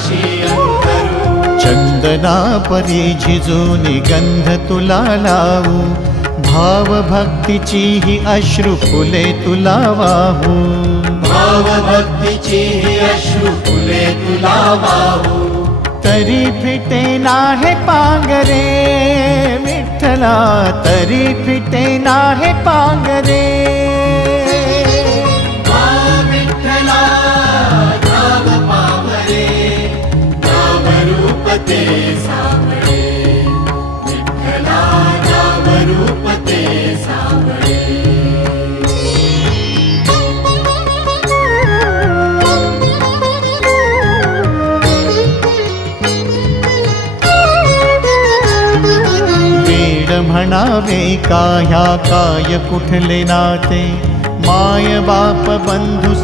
पाशी अंतरू। चंदना परी झिजूनी गंध तुला लावू, भाव भक्तीची ही अश्रु फुले तुला वाहू। भाव भक्तीची ही अश्रु फुले तुला वाहू। तरी फिटे नाहे पांगरे विठ्ठला, तरी फिटे नाहे पांगरे। विठ्ठला नाम पावरे, नाम रूप ते सावळे। विठ्ठला नाम रूप ते सावळे। म्हणावे का ह्या काय कुठले नाते, माय बाप बंधू